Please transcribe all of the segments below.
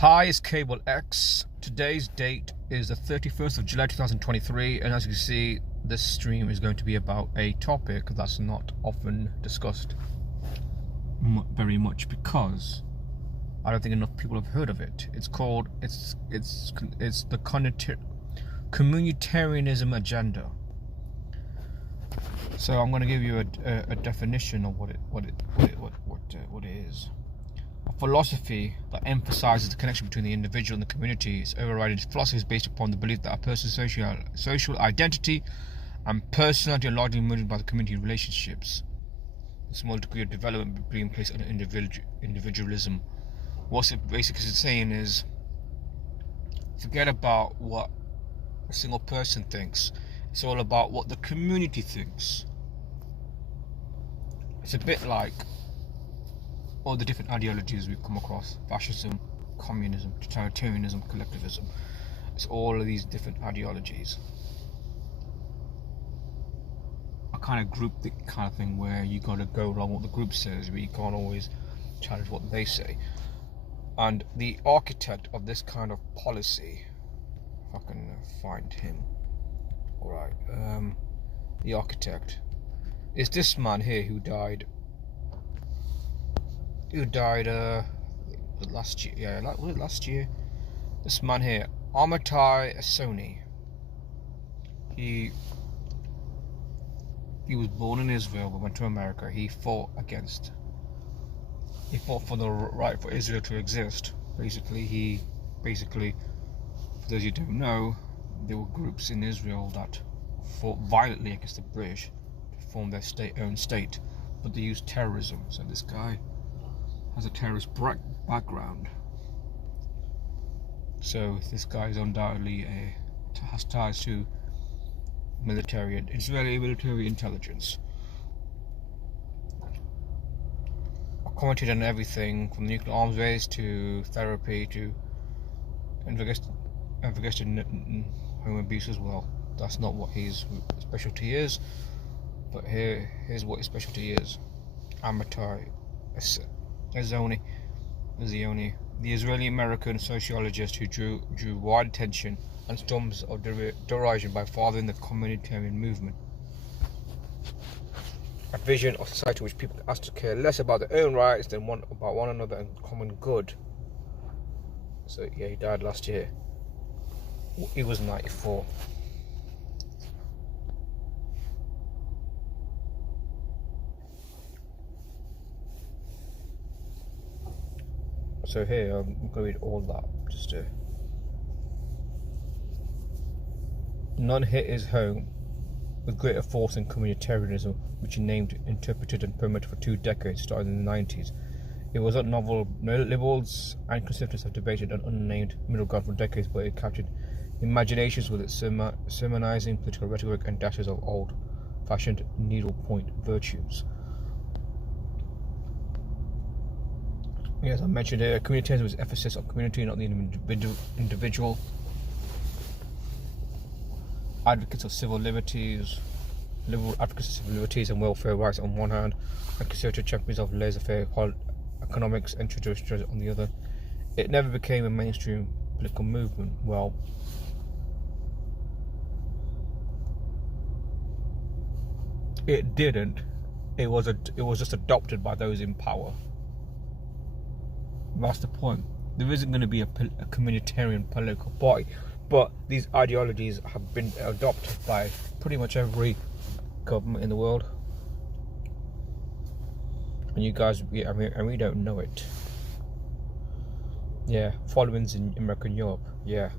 Hi, it's Cable X. Today's date is the 31st of July 2023, and as you can see, this stream is going to be about a topic that's not often discussed very much because I don't think enough people have heard of it. It's called it's the Communitarianism agenda. So I'm going to give you a definition of what it is. A philosophy that emphasizes the connection between the individual and the community. Its overriding philosophy is based upon the belief that a person's social identity and personality are largely merged by the community relationships. A small degree of development being placed on individualism. What it basically is saying is, forget about what a single person thinks. It's all about what the community thinks. It's a bit like all the different ideologies we've come across: fascism, communism, totalitarianism, collectivism. It's all of these different ideologies. A kind of group kind of thing where you got to go along what the group says, but you can't always challenge what they say. And the architect of this kind of policy, if I can find him, alright, the architect is this man here who died last year. Yeah, was it last year? This man here, Amitai Esoni. He was born in Israel but went to America. He fought for the right for Israel to exist. Basically, for those who don't know, there were groups in Israel that fought violently against the British to form their own state, but they used terrorism. So this guy has a terrorist background. So this guy is undoubtedly has ties to Israeli military intelligence. I commented on everything from nuclear arms race to therapy to investigating home abuse as well. That's not what his specialty is, but here's what his specialty is. Amitai Esoni, the Israeli-American sociologist who drew wide attention and storms of derision by fathering the communitarian movement. A vision of society in which people are asked to care less about their own rights than about one another and common good. So yeah, he died last year. He was 94. So here, I'm going to read all that, just to... None hit his home with greater force than communitarianism, which he named, interpreted and promoted for 2 decades, starting in the 90s. It was not novel. Liberals and conservatives have debated an unnamed middle ground for decades, but it captured imaginations with its sermonizing political rhetoric and dashes of old-fashioned needlepoint virtues. Yes, I mentioned here, communitarianism was emphasis on community, not the individual. Advocates of civil liberties, liberal advocates of civil liberties and welfare rights on one hand, and conservative champions of laissez-faire economics and tradition on the other. It never became a mainstream political movement. Well, it didn't. It was just adopted by those in power. That's the point. There isn't going to be a communitarian political party, but these ideologies have been adopted by pretty much every government in the world, and you guys, and we don't know it. Yeah, followings in America and Europe. Yeah,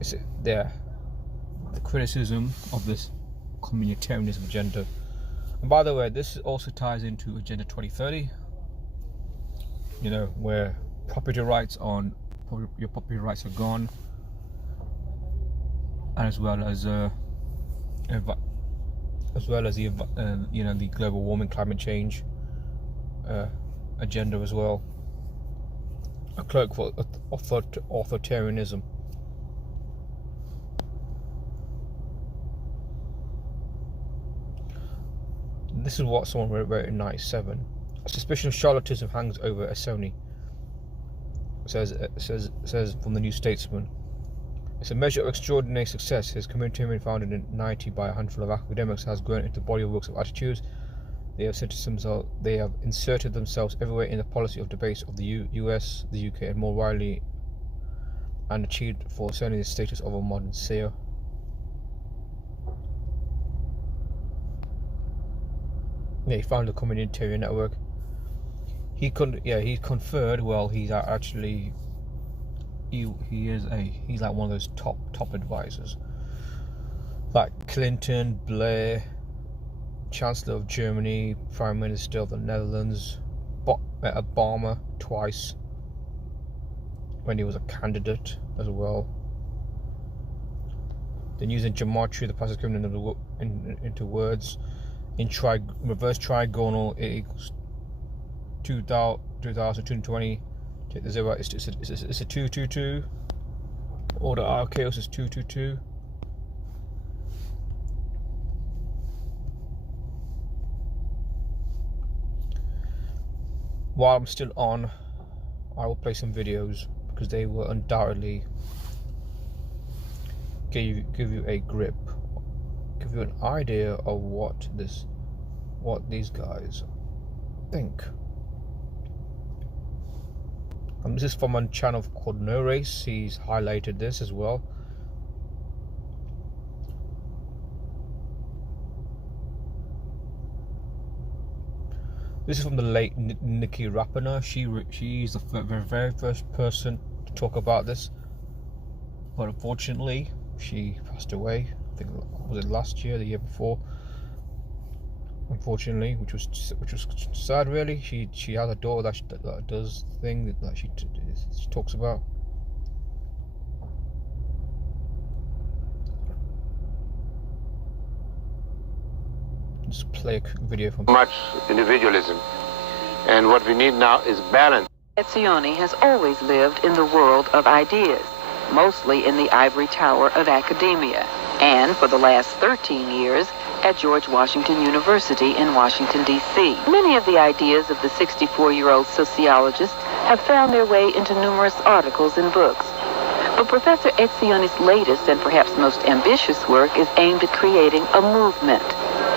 it's there. The criticism of this communitarianism agenda, and by the way, this also ties into Agenda 2030. You know, where property rights are gone, and as well as the the global warming, climate change agenda as well. A cloak for authoritarianism. This is what someone wrote in '97. A suspicion of charlatanism hangs over Esoni. says from the New Statesman. It's a measure of extraordinary success. His Communitarianism, founded in 1990 by a handful of academics, has grown into a body of works of attitudes. They have inserted themselves everywhere in the policy of debates of the US, the UK, and more widely, and achieved for certainly the status of a modern seer. Yeah, he founded the Communitarian Network. He conferred. Well, he's actually he's like one of those top advisors, like Clinton, Blair, Chancellor of Germany, Prime Minister of the Netherlands, Obama twice when he was a candidate as well. Then using geometry, the passage into words. In reverse trigonal, it equals 2,220. Take the 0 out. It's a 222. Order Archaeos is 222. While I'm still on, I will play some videos because they will undoubtedly give you a grip, give you an idea of what these guys think. This is from a channel called No Race. He's highlighted this as well. This is from the late Nikki Rapiner. She's the very first person to talk about this, but unfortunately she passed away. I think, was it last year, the year before? Unfortunately, which was sad, really. She has a daughter that does the thing that she talks about. Just play a video from much individualism, and what we need now is balance. Etzioni has always lived in the world of ideas, mostly in the ivory tower of academia, and for the last 13 years at George Washington University in Washington, D.C. Many of the ideas of the 64-year-old sociologist have found their way into numerous articles and books. But Professor Etzioni's latest and perhaps most ambitious work is aimed at creating a movement.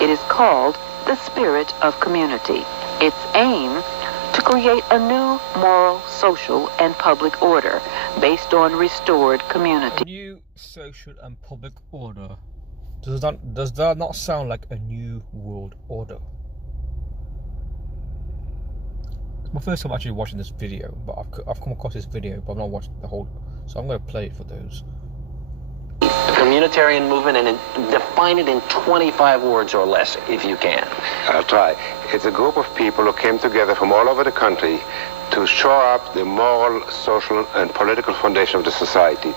It is called the Spirit of Community. Its aim to create a new moral, social, and public order based on restored community. New social and public order. Does that not sound like a new world order? It's my first time actually watching this video, but I've come across this video, but I've not watched the whole. So I'm going to play it for those. The communitarian movement, and define it in 25 words or less, if you can. I'll try. It's a group of people who came together from all over the country to shore up the moral, social, and political foundation of the society.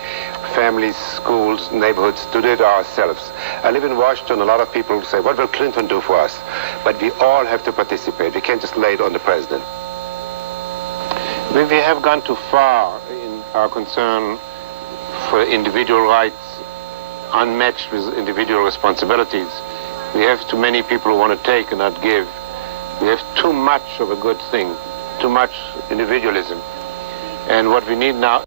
Families, schools, neighborhoods, to do it ourselves. I live in Washington. A lot of people say, what will Clinton do for us? But we all have to participate. We can't just lay it on the president. We have gone too far in our concern for individual rights, unmatched with individual responsibilities. We have too many people who want to take and not give. We have too much of a good thing, too much individualism. And what we need now...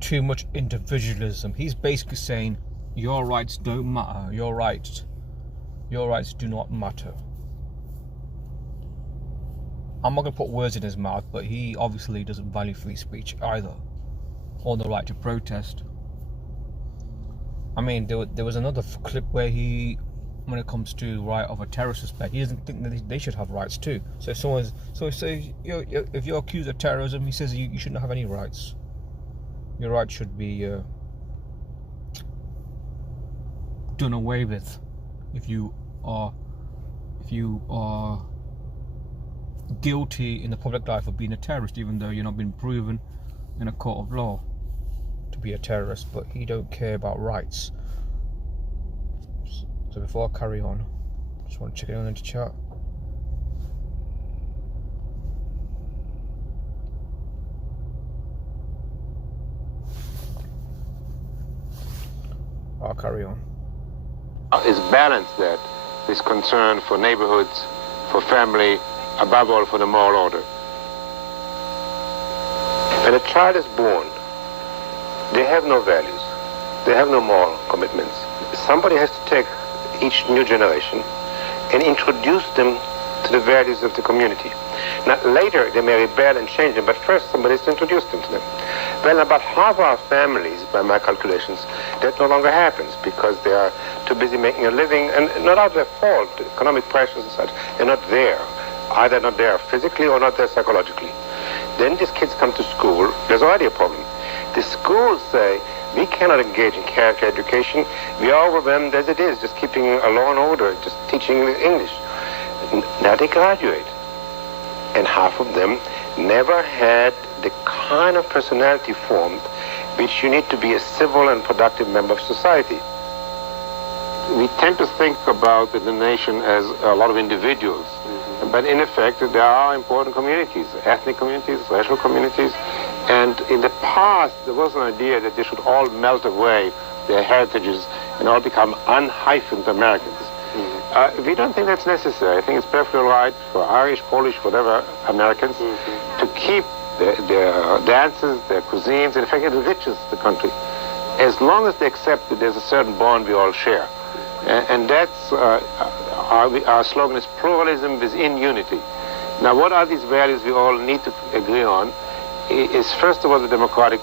Too much individualism. He's basically saying your rights don't matter. Your rights do not matter. I'm not going to put words in his mouth, but he obviously doesn't value free speech either, or the right to protest. I mean, there was another clip where he, when it comes to right of a terrorist suspect, he doesn't think that they should have rights too. So if if you're accused of terrorism, he says you shouldn't have any rights. Your rights should be done away with if you are guilty in the public life of being a terrorist, even though you're not been proven in a court of law to be a terrorist. But he don't care about rights. So before I carry on, just want to check it on into chat. I'll carry on. Is balance that, this concern for neighborhoods, for family, above all for the moral order. When a child is born, they have no values. They have no moral commitments. Somebody has to take each new generation and introduce them to the values of the community. Now, later they may rebel and change them, but first somebody has to introduce them to them. Well, about half our families, by my calculations, that no longer happens because they are too busy making a living, and not out of their fault, economic pressures and such. They're not there, either not there physically or not there psychologically. Then these kids come to school, there's already a problem. The schools say, we cannot engage in character education. We are overwhelmed as it is, just keeping a law and order, just teaching English. Now they graduate, and half of them never had the kind of personality formed which you need to be a civil and productive member of society. We tend to think about the nation as a lot of individuals, but in effect there are important communities, ethnic communities, racial communities, and in the past there was an idea that they should all melt away their heritages and all become unhyphened Americans. We don't think that's necessary. I think it's perfectly right for Irish, Polish, whatever Americans to keep their dances, their cuisines. In fact, it enriches the country, as long as they accept that there's a certain bond we all share. And that's our slogan is pluralism within unity. Now, what are these values we all need to agree on? Is first of all the democratic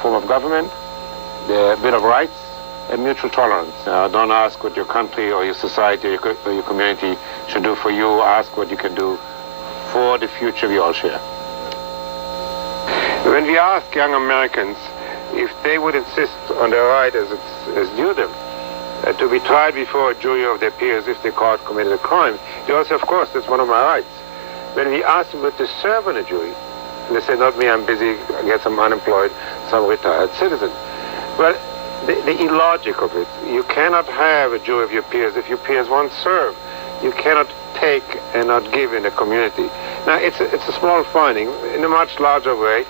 form of government, the Bill of Rights, and mutual tolerance. Don't ask what your country or your society or your community should do for you. Ask what you can do for the future we all share. When we ask young Americans if they would insist on their right as due them to be tried before a jury of their peers if they caught committed a crime, they all say, of course, that's one of my rights. When we ask them would they serve on a jury, and they say, not me, I'm busy, I get some unemployed, some retired citizen. Well, the illogic of it, you cannot have a jury of your peers if your peers won't serve. You cannot take and not give in a community. Now, it's a small finding. In a much larger way,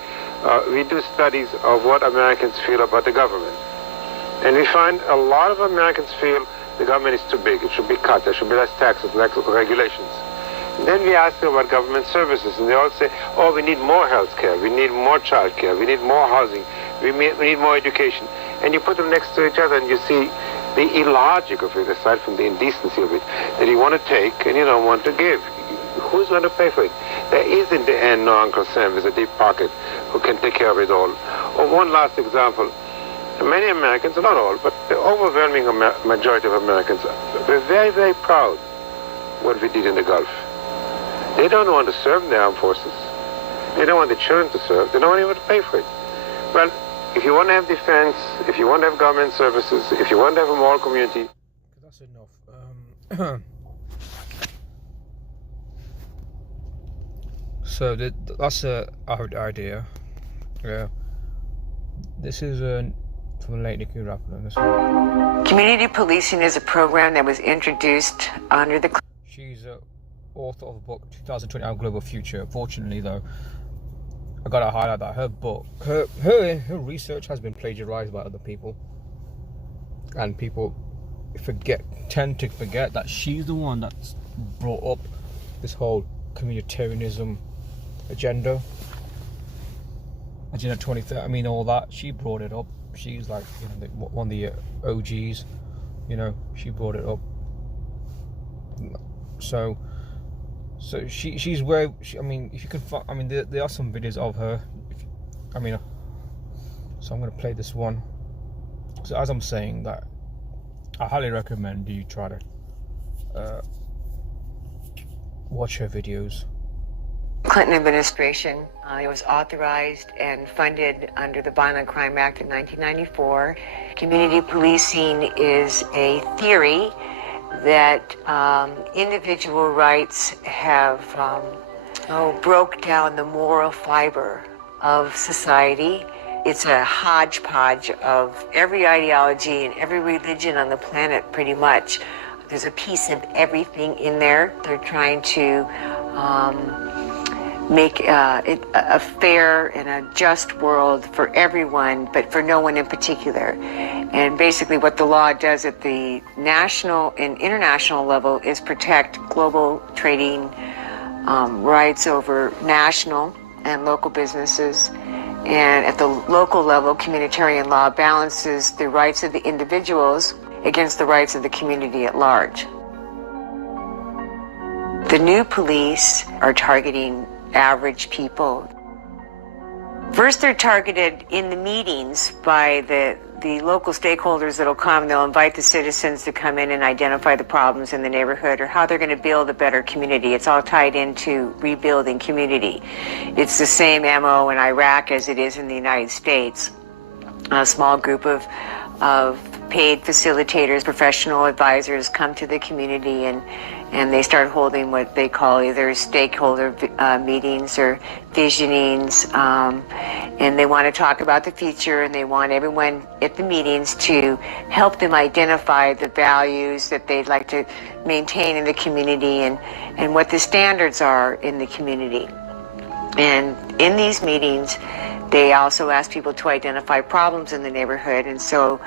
we do studies of what Americans feel about the government. And we find a lot of Americans feel the government is too big, it should be cut, there should be less taxes, less regulations. And then we ask them about government services, and they all say, oh, we need more health care, we need more child care, we need more housing, we need more education. And you put them next to each other and you see the illogic of it, aside from the indecency of it, that you want to take and you don't want to give. Who's going to pay for it? There is in the end no Uncle Sam with a deep pocket who can take care of it all. Or one last example. Many Americans, not all, but the overwhelming majority of Americans were very, very proud what we did in the Gulf. They don't want to serve in the armed forces. They don't want the children to serve. They don't want anyone to pay for it. Well, if you want to have defense, if you want to have government services, if you want to have a moral community... That's enough. So that's our idea. Yeah. This is from late Nicky Rappler. Community policing is a program that was introduced under the... She's author of a book, 2020 Our Global Future. Fortunately, though, I gotta highlight that her book, her research has been plagiarized by other people, and people tend to forget that she's the one that's brought up this whole communitarianism agenda 2030. I mean, all that, she brought it up. She's like, one of the OGs. She brought it up. So she's where I mean, if you can find, I mean, there are some videos of her. So I'm gonna play this one. So as I'm saying that, I highly recommend you try to watch her videos. Clinton administration. It was authorized and funded under the Violent Crime Act of 1994. Community policing is a theory that individual rights have broke down the moral fiber of society. It's a hodgepodge of every ideology and every religion on the planet, pretty much. There's a piece of everything in there. They're trying to make it a fair and a just world for everyone, but for no one in particular. And basically what the law does at the national and international level is protect global trading rights over national and local businesses, And at the local level, communitarian law balances the rights of the individuals against the rights of the community at large. The new police are targeting average people. First, they're targeted in the meetings by the local stakeholders that'll come. They'll invite the citizens to come in and identify the problems in the neighborhood or how they're going to build a better community. It's all tied into rebuilding community. It's the same MO in Iraq as it is in the United States. A small group of paid facilitators, professional advisors come to the community and they start holding what they call either stakeholder meetings or visionings, and they want to talk about the future, and they want everyone at the meetings to help them identify the values that they'd like to maintain in the community and what the standards are in the community. And in these meetings, they also ask people to identify problems in the neighborhood, and so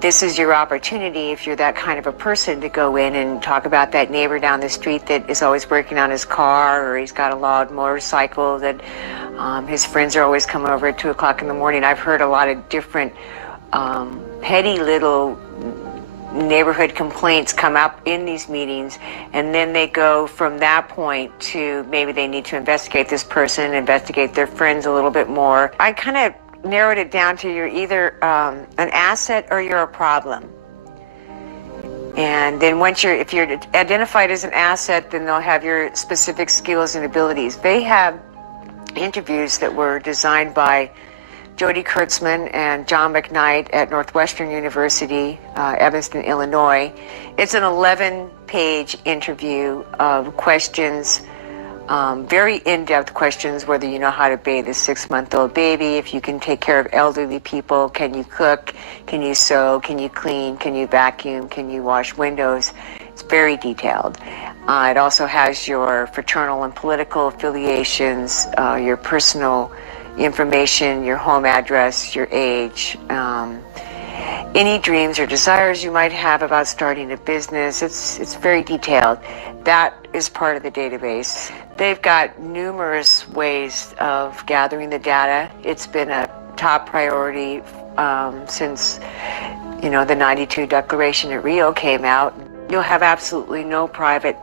this is your opportunity, if you're that kind of a person, to go in and talk about that neighbor down the street that is always working on his car, or he's got a loud motorcycle that his friends are always coming over at 2 o'clock in the morning. I've heard a lot of different petty little neighborhood complaints come up in these meetings, and then they go from that point to maybe they need to investigate this person, investigate their friends a little bit more. I kind of narrowed it down to you're either an asset or you're a problem. And then if you're identified as an asset, then they'll have your specific skills and abilities. They have interviews that were designed by Jody Kurtzman and John McKnight at Northwestern University, Evanston, Illinois. It's an 11-page interview of questions, very in-depth questions, whether you know how to bathe a 6-month-old baby, if you can take care of elderly people, can you cook, can you sew, can you clean, can you vacuum, can you wash windows. It's very detailed. It also has your fraternal and political affiliations, your personal information, your home address, your age, any dreams or desires you might have about starting a business. It's very detailed. That is part of the database. They've got numerous ways of gathering the data. It's been a top priority since, the 92 Declaration at Rio came out. You'll have absolutely no private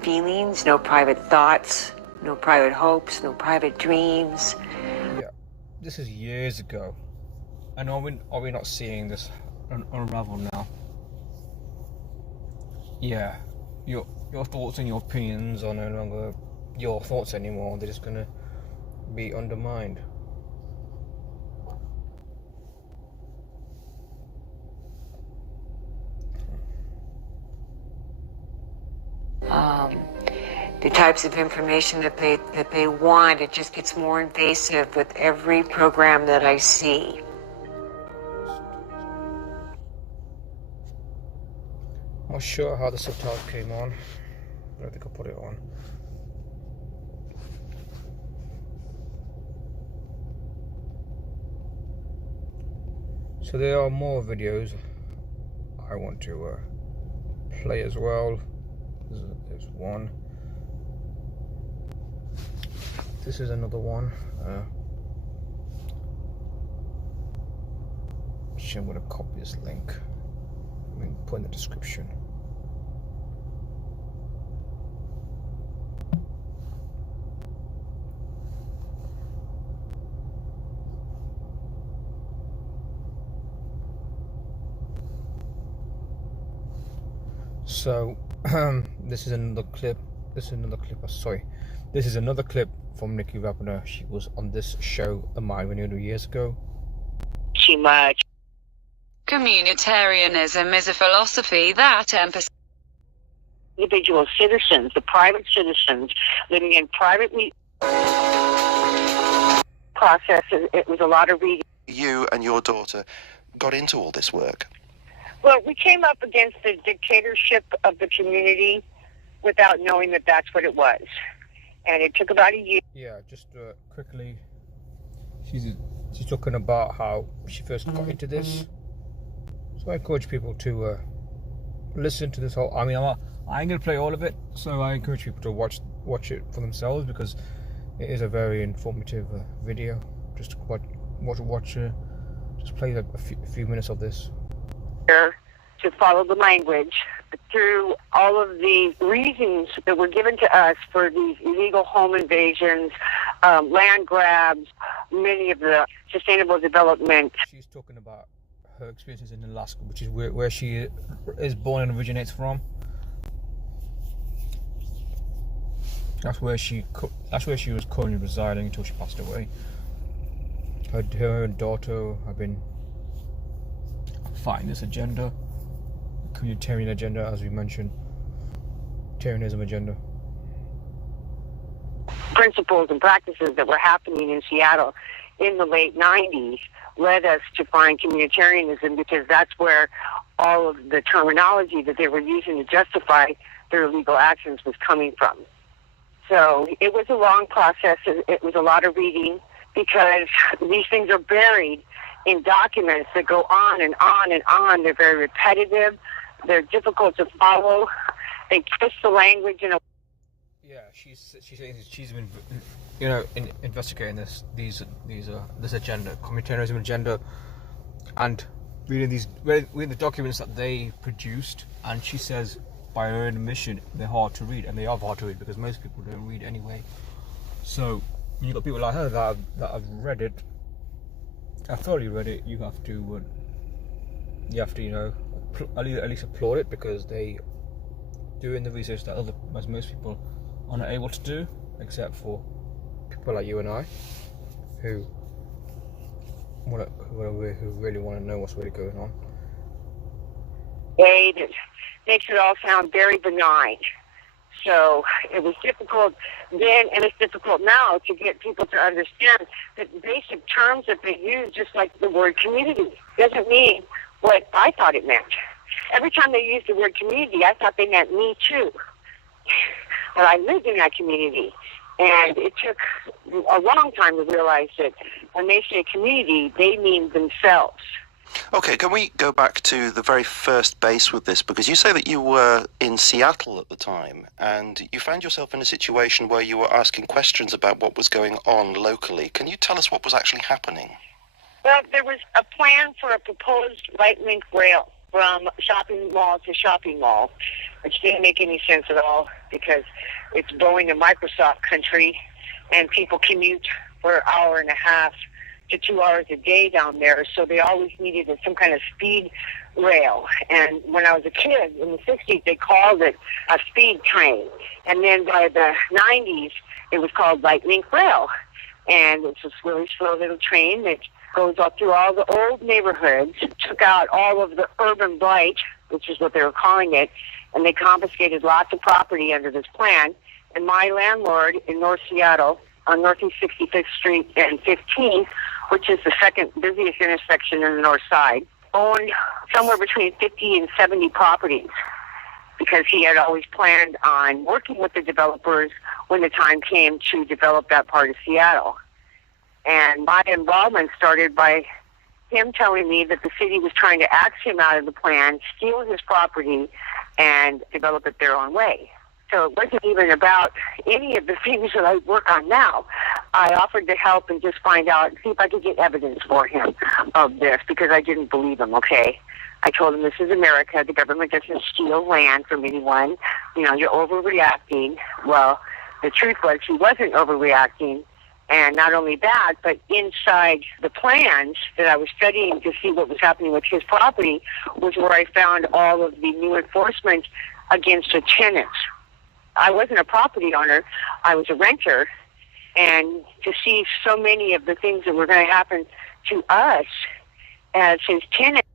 feelings, no private thoughts, no private hopes, no private dreams. Yeah, this is years ago. And are we not seeing this unravel now? Yeah, your thoughts and your opinions are no longer your thoughts anymore. They're just gonna be undermined. The types of information that they want, it just gets more invasive with every program that I see. I'm not sure how the subtitle came on. I don't think I'll put it on. So there are more videos I want to play as well. There's one. This is another one. Actually, I'm going to copy this link and put in the description. So this is another clip. This is another clip from Nikki Rabiner. She was on this show, The Mind Renewal, years ago. Too much. Communitarianism is a philosophy that emphasizes Individual citizens, the private citizens living in privately processes. It was a lot of reading. You and your daughter got into all this work. Well, we came up against the dictatorship of the community without knowing that that's what it was. And it took about a year. Yeah, just quickly, she's talking about how she first got into this. So I encourage people to listen to this whole. I mean, I ain't gonna play all of it, so I encourage people to watch it for themselves because it is a very informative video. just just play a few minutes of this. To follow the language through all of the reasons that were given to us for these illegal home invasions, land grabs, many of the sustainable development. She's talking about her experiences in Alaska, which is where she is born and originates from. That's where she was currently residing until she passed away. Her and daughter have been fighting this agenda, communitarian agenda, as we mentioned, Communitarianism agenda. Principles and practices that were happening in Seattle in the late 90s led us to find communitarianism, because that's where all of the terminology that they were using to justify their illegal actions was coming from. So it was a long process. It was a lot of reading, because these things are buried in documents that go on and on and on. They're very repetitive. They're difficult to follow. They twist the language in a... Yeah, she's been, investigating this agenda, communitarianism agenda, and reading the documents that they produced. And she says, by her own admission, they're hard to read, and they are hard to read because most people don't read anyway. So when you've got people like her that have read it, have thoroughly read it, you have to at least applaud it, because they doing the research that most people are not able to do, except for people like you and I, who really want to know what's really going on. It makes it all sound very benign. So it was difficult then, and it's difficult now, to get people to understand that basic terms that they use, just like the word community, doesn't mean what I thought it meant. Every time they used the word community, I thought they meant me too. But I lived in that community, and it took a long time to realize that when they say community, they mean themselves. Okay, can we go back to the very first base with this? Because you say that you were in Seattle at the time, and you found yourself in a situation where you were asking questions about what was going on locally. Can you tell us what was actually happening? Well, there was a plan for a proposed light link rail from shopping mall to shopping mall, which didn't make any sense at all, because it's Boeing and Microsoft country, and people commute for an hour and a half to 2 hours a day down there, so they always needed some kind of speed rail. And when I was a kid in the 60s, they called it a speed train. And then by the 90s, it was called light link rail. And it's this really slow little train that goes up through all the old neighborhoods, took out all of the urban blight, which is what they were calling it, and they confiscated lots of property under this plan. And my landlord in North Seattle, on Northeast 65th Street and 15th, which is the second busiest intersection in the north side, owned somewhere between 50 and 70 properties, because he had always planned on working with the developers when the time came to develop that part of Seattle. And my involvement started by him telling me that the city was trying to axe him out of the plan, steal his property, and develop it their own way. So it wasn't even about any of the things that I work on now. I offered to help and just find out, see if I could get evidence for him of this, because I didn't believe him, okay? I told him, this is America. The government doesn't steal land from anyone. You're overreacting. Well, the truth was he wasn't overreacting. And not only that, but inside the plans that I was studying to see what was happening with his property was where I found all of the new enforcement against the tenants. I wasn't a property owner. I was a renter. And to see so many of the things that were going to happen to us as his tenants.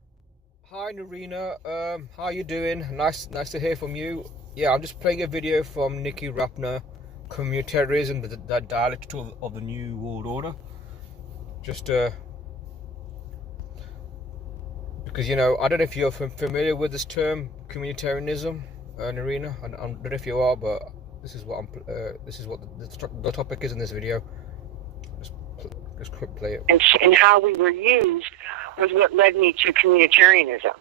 Hi, Narina. How you doing? Nice to hear from you. Yeah, I'm just playing a video from Nikki Rappner, Communitarianism, the dialect of the New World Order. Just because, I don't know if you're familiar with this term, communitarianism, Narina. I don't know if you are, but this is what the topic is in this video. Just quick play it. And how we were used was what led me to communitarianism.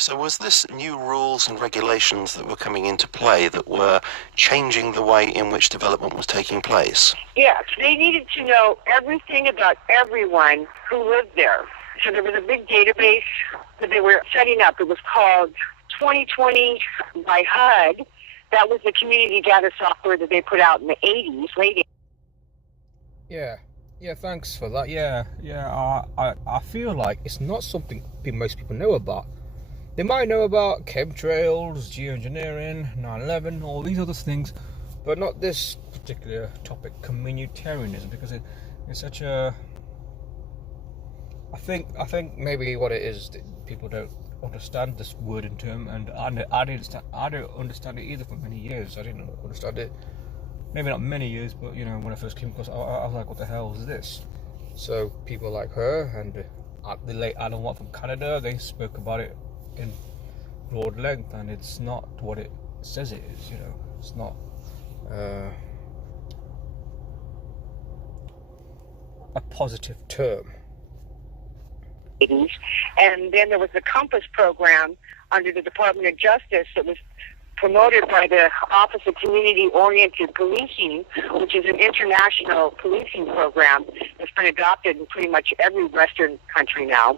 So was this new rules and regulations that were coming into play that were changing the way in which development was taking place? Yes, they needed to know everything about everyone who lived there. So there was a big database that they were setting up. It was called 2020 by HUD. That was the community data software that they put out in the 80s, late 80s. Yeah, thanks for that. I feel like it's not something most people know about. They might know about chemtrails, geoengineering, 9/11, all these other things, but not this particular topic, communitarianism, because it's such a... I think maybe what it is that people don't understand this word and term, and I don't understand it either for many years. I didn't understand it. Maybe not many years, but when I first came across it, I was like, what the hell is this? So people like her and the late Alan Watt from Canada, they spoke about it in broad length, and it's not what it says it is. It's not a positive term. And then there was the Compass program under the Department of Justice that was promoted by the Office of Community-Oriented Policing, which is an international policing program that's been adopted in pretty much every Western country now.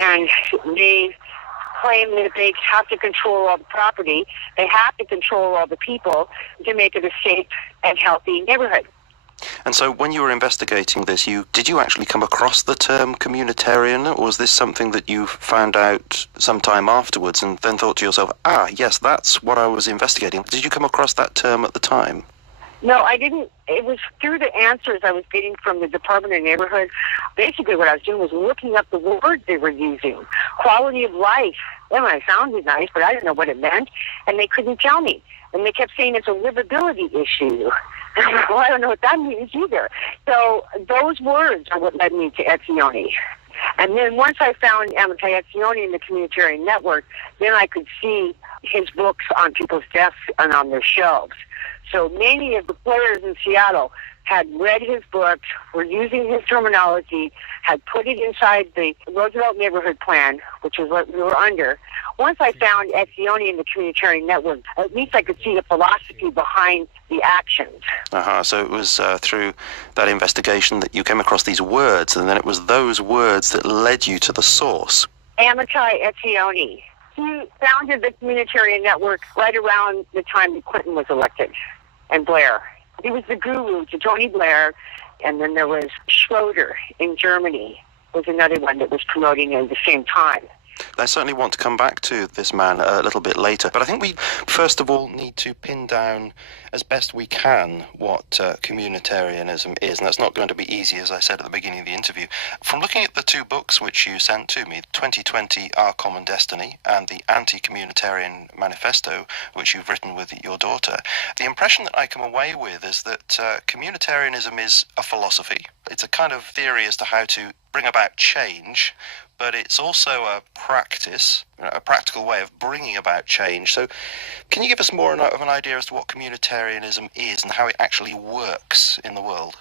And they claim that they have to control all the property, they have to control all the people to make it a safe and healthy neighborhood. And so when you were investigating this, did you actually come across the term communitarian, or was this something that you found out sometime afterwards and then thought to yourself, yes, that's what I was investigating? Did you come across that term at the time? No, I didn't. It was through the answers I was getting from the Department of Neighborhood. Basically what I was doing was looking up the words they were using. Quality of life. Well, it sounded nice, but I didn't know what it meant, and they couldn't tell me. And they kept saying it's a livability issue. Well, I don't know what that means either. So those words are what led me to Etzioni. And then once I found Amitai Etzioni in the Communitarian Network, then I could see his books on people's desks and on their shelves. So many of the players in Seattle had read his books, were using his terminology, had put it inside the Roosevelt Neighborhood Plan, which is what we were under. Once I found Etzioni in the Communitarian Network, at least I could see the philosophy behind the actions. So it was through that investigation that you came across these words, and then it was those words that led you to the source. Amitai Etzioni. He founded the Communitarian Network right around the time that Clinton was elected, and Blair. He was the guru to Tony Blair, and then there was Schroeder in Germany, was another one that was promoting it at the same time. I certainly want to come back to this man a little bit later, but I think we first of all need to pin down as best we can what communitarianism is, and that's not going to be easy, as I said at the beginning of the interview. From looking at the two books which you sent to me, 2020 Our Common Destiny and the Anti-Communitarian Manifesto, which you've written with your daughter, the impression that I come away with is that communitarianism is a philosophy. It's a kind of theory as to how to bring about change, but it's also a practice, a practical way of bringing about change. So can you give us more of an idea as to what communitarianism is and how it actually works in the world?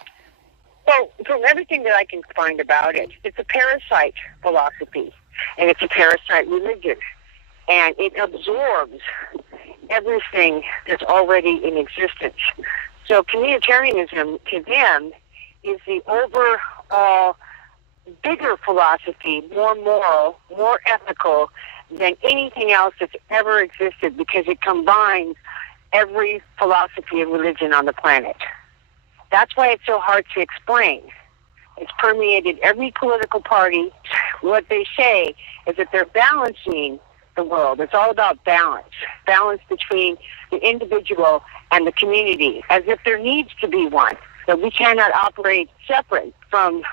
Well, from everything that I can find about it, it's a parasite philosophy, and it's a parasite religion, and it absorbs everything that's already in existence. So communitarianism, to them, is the overall bigger philosophy, more moral, more ethical than anything else that's ever existed, because it combines every philosophy and religion on the planet. That's why it's so hard to explain. It's permeated every political party. What they say is that they're balancing the world. It's all about balance. Balance between the individual and the community, as if there needs to be one. That we cannot operate separate from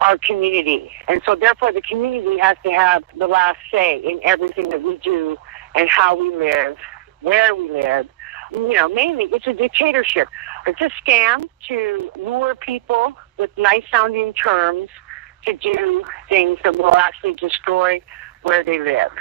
our community. And so therefore the community has to have the last say in everything that we do and how we live, where we live. Mainly it's a dictatorship. It's a scam to lure people with nice sounding terms to do things that will actually destroy where they live.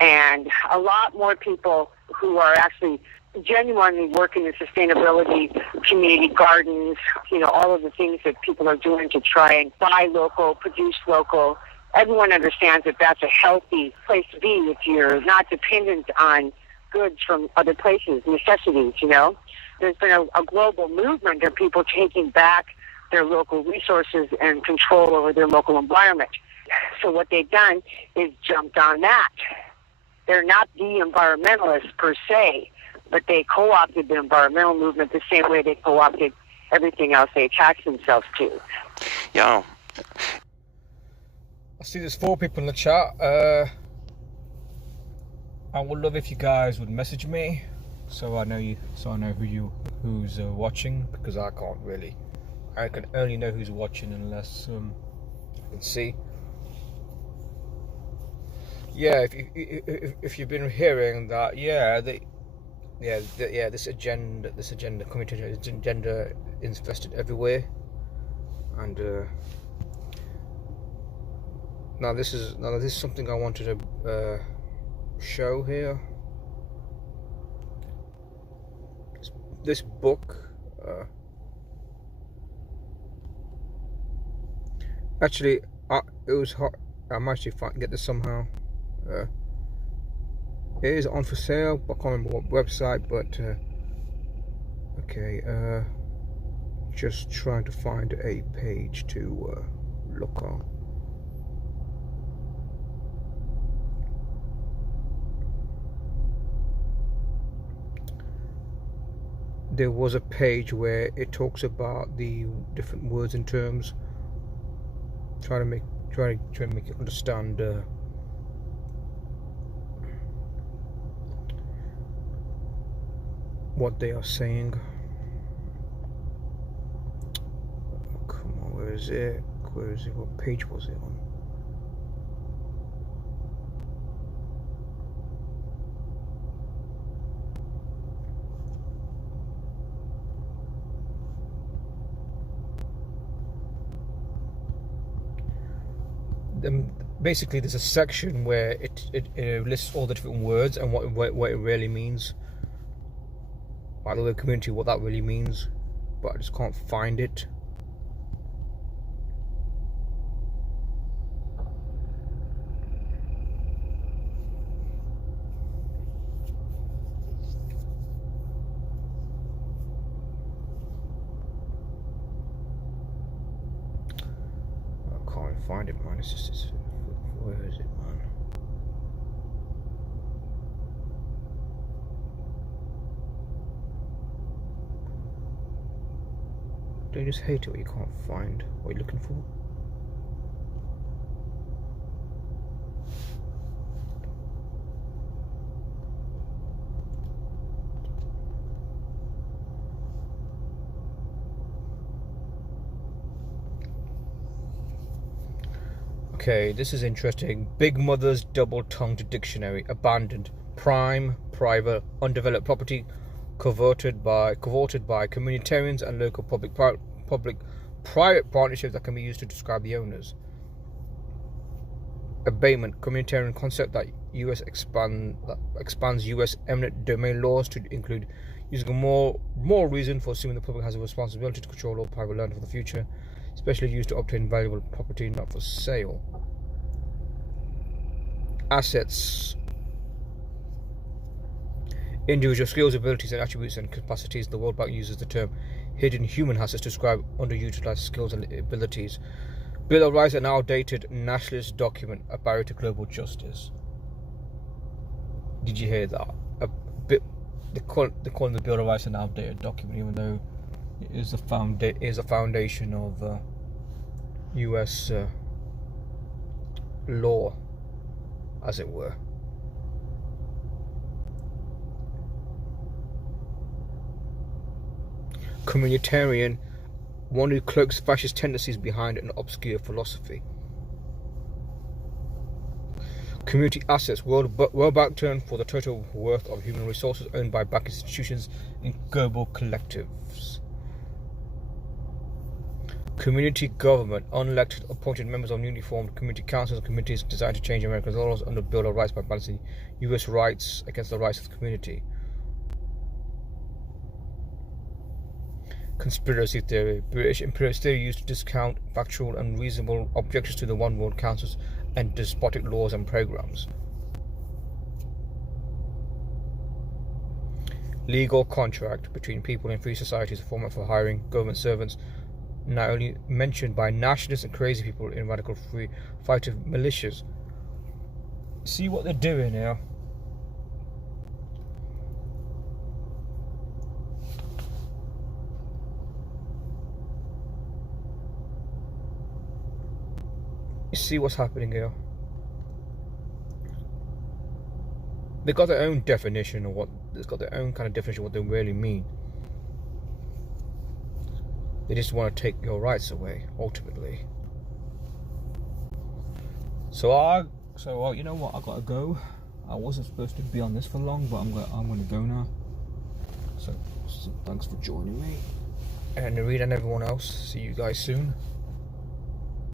And a lot more people who are actually genuinely working in sustainability, community gardens, all of the things that people are doing to try and buy local, produce local, everyone understands that that's a healthy place to be if you're not dependent on goods from other places, necessities, you know. There's been a global movement of people taking back their local resources and control over their local environment. So what they've done is jumped on that. They're not the environmentalists per se, but they co-opted the environmental movement the same way they co-opted everything else they attach themselves to. Yeah. I see there's 4 people in the chat. I would love if you guys would message me, so I know who's watching, because I can't really. I can only know who's watching unless I can see. Yeah, if you've been hearing that, this agenda, communitarianism agenda, infested everywhere, and now this is something I wanted to show here. This book, actually, it was hot. I might actually get this somehow. It is on for sale, but I can't remember what website. But okay, just trying to find a page to look on. There was a page where it talks about the different words and terms, trying to make you understand what they are saying. Oh, come on, where is it? What page was it on? Basically, there's a section where it lists all the different words and what it really means. Like the community, what that really means, but I just can't find it. I can't find it, man. It's just where is it, man? Don't you just hate it when you can't find what you're looking for? Okay, this is interesting. Big Mother's double-tongued dictionary. Abandoned, prime, private, undeveloped property, coveted by communitarians and local public-private partnerships that can be used to describe the owners. Abatement, communitarian concept that expands U.S. eminent domain laws to include using a more reason for assuming the public has a responsibility to control all private land for the future, especially used to obtain valuable property not for sale. Assets, individual skills, abilities, and attributes and capacities. The World Bank uses the term hidden human assets to describe underutilized skills and abilities. Bill of Rights, an outdated nationalist document, a barrier to global justice. Did you hear that? They call the Bill of Rights an outdated document, even though it is a foundation of U.S. law, as it were. Communitarian, one who cloaks fascist tendencies behind an obscure philosophy. Community assets, World Bank term for the total worth of human resources owned by bank institutions in global collectives. Community government, unelected appointed members of newly formed community councils and communities designed to change America's laws under Bill of Rights by balancing U.S. rights against the rights of the community. conspiracy theory. British imperialist theory used to discount factual and reasonable objections to the one world councils and despotic laws and programs. Legal contract between people in free societies, a format for hiring government servants, not only mentioned by nationalists and crazy people in radical free fighter militias. See what they're doing here. You see what's happening here. They've got their own definition of what, they've got their own kind of definition of what they really mean. They just want to take your rights away, ultimately. So you know what? I gotta go. I wasn't supposed to be on this for long, but I'm gonna go now. So thanks for joining me, and Rita and everyone else. See you guys soon.